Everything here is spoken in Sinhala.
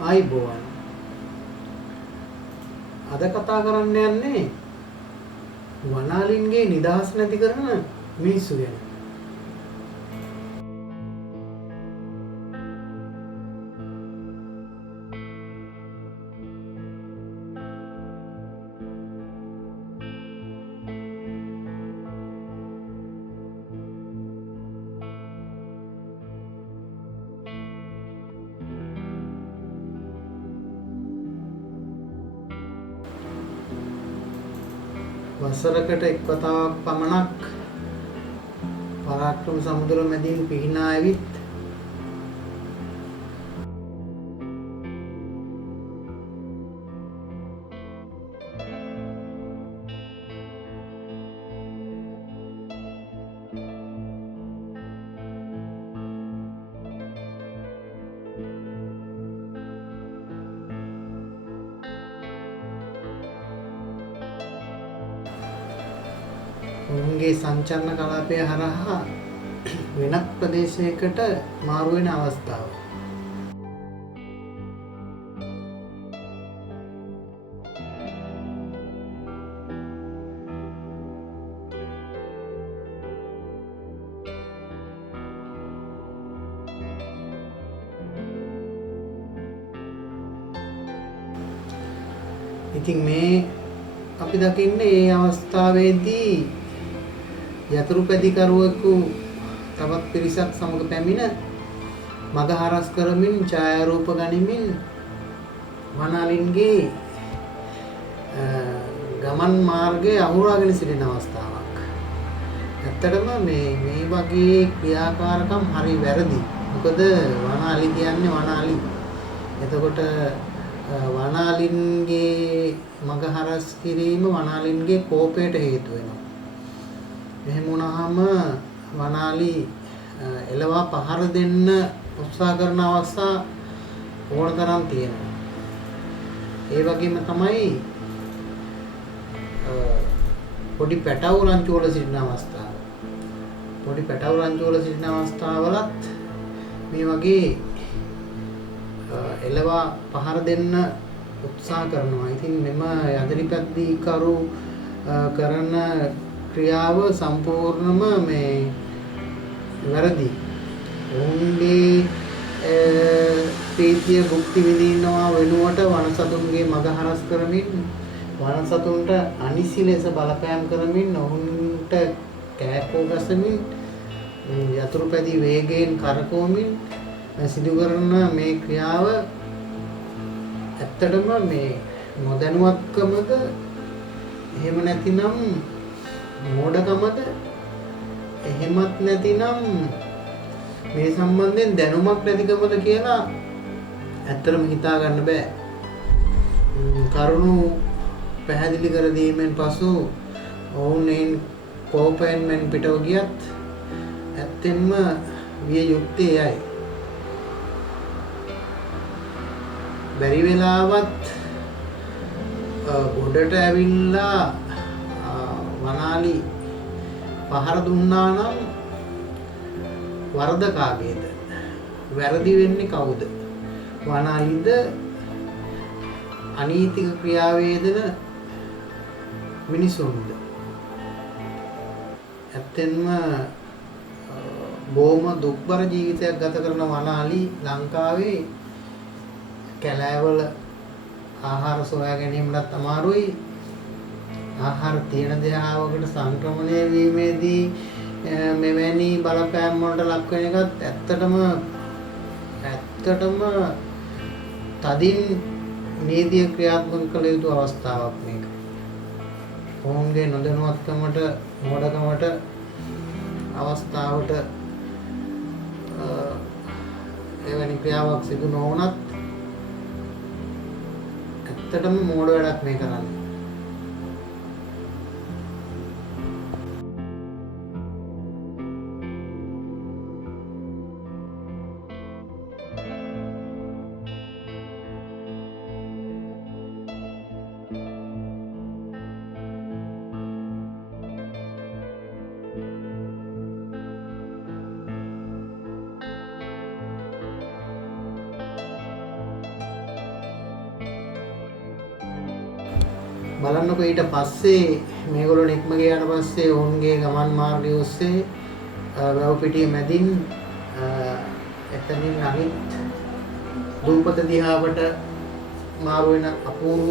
ආයිබෝවන් අද කතා කරන්න යන්නේ වනාලින්ගේ නිදහස් නැති කරන මිනිස්සු ගැන. වසරකට එක් වතාවක් පමණක් පරාක්‍රම සමුද්‍ර මැදින් පිහිනා ඇවිත් ඔවුන්ගේ සංචරණ කලාපය හරහා වෙනත් ප්‍රදේශයකට මාරු වෙන අවස්ථාව. ඉතින් මේ අපි දකින්නේ මේ අවස්ථාවේදී යතුරුපැදිකරුවෙකු තවත් පිරිසක් සමග පැමිණ මග හරස් කරමින් ඡායාරූප ගනිමින් වනාලින්ගේ ගමන් මාර්ගය අහුරාගෙන සිටින අවස්ථාවක්. ඇත්තටම මේ වගේ ක්‍රියාකාරකම් හරි වැරදි. මොකද වනාලි කියන්නේ වනාලි. එතකොට වනාලින්ගේ මග හරස් කිරීම වනාලින්ගේ කෝපයට හේතු වෙනවා. එහෙම වුණාම වනාලි එළවා පහර දෙන්න උත්සාහ කරන අවස්ථා ඕනතරම් තියෙනවා. ඒ වගේම තමයි පොඩි පැටවු රංචු වල සිටින අවස්ථාව. පොඩි පැටවු රංචු වල සිටින අවස්ථාවලත් මේ වගේ එළවා පහර දෙන්න උත්සාහ කරනවා. ඉතින් මෙම යදිරිපැද්දී කරු කරන ක්‍රියාව සම්පූර්ණම මේ වැරදි. ඔවුන්ගේ ප්‍රීතිය භුක්ති විඳිනවා වෙනුවට වනසතුන්ගේ මග හරස් කරමින් වනසතුන්ට අනිසි ලෙස බලපෑම් කරමින් ඔවුන්ට කෑකෝ ගසමින් යතුරුපැදි වේගයෙන් කරකවමින් සිදු කරන මේ ක්‍රියාව ඇත්තටම මේ නොදැනුවත්කමද එහෙම නැතිනම් මෝඩකමද එහෙමත් නැතිනම් මේ සම්බන්ධයෙන් දැනුමක් නැතිකමද කියලා ඇත්තටම හිතා ගන්න බෑ. කරුණු පැහැදිලි කර දීමෙන් පසු ඔවුන් කෝපයෙන් මෙන් පිටව ගියත් ඇත්තෙන්ම විය යුත්තේ එයයි. බැරි වෙලාවත් ගොඩට ඇවිල්ලා වනාලි පහර දුන්නා නම් වරද කාගේද? වැරදි වෙන්නේ කවුද? වනාලිද අනීතික ක්‍රියාවේදන මිනිසුන්ද? ඇත්තෙන්ම බොහොම දුක්බර ජීවිතයක් ගත කරන වනාලි ලංකාවේ කැලෑවල ආහාර සොයා ගැනීමටත් අමාරුයි. ආහාර තියෙන දේහාවකට සංක්‍රමණය වීමේදී මෙවැනි බලපෑම් වලට ලක් වෙන එකත් ඇත්තටම තදින් නීතිය ක්‍රියාත්මක කළ යුතු අවස්ථාවක් මේක. ඔවුන්ගේ නොදැනුවත්කමට මෝඩකමට අවස්ථාවට එවැනි ක්‍රියාවක් සිදු නොවුනත් ඇත්තටම මෝඩ වැඩක් මේ කරන්නේ. බලන්නකො ඊට පස්සේ මේගොල්ලෝ නික්ම ගියාට පස්සේ ඔවුන්ගේ ගමන් මාර්ගය ඔස්සේ වැව පිටිය මැදින් එතනින් අනිත් දූපත දිහාවට මාරු වෙන අපූර්ව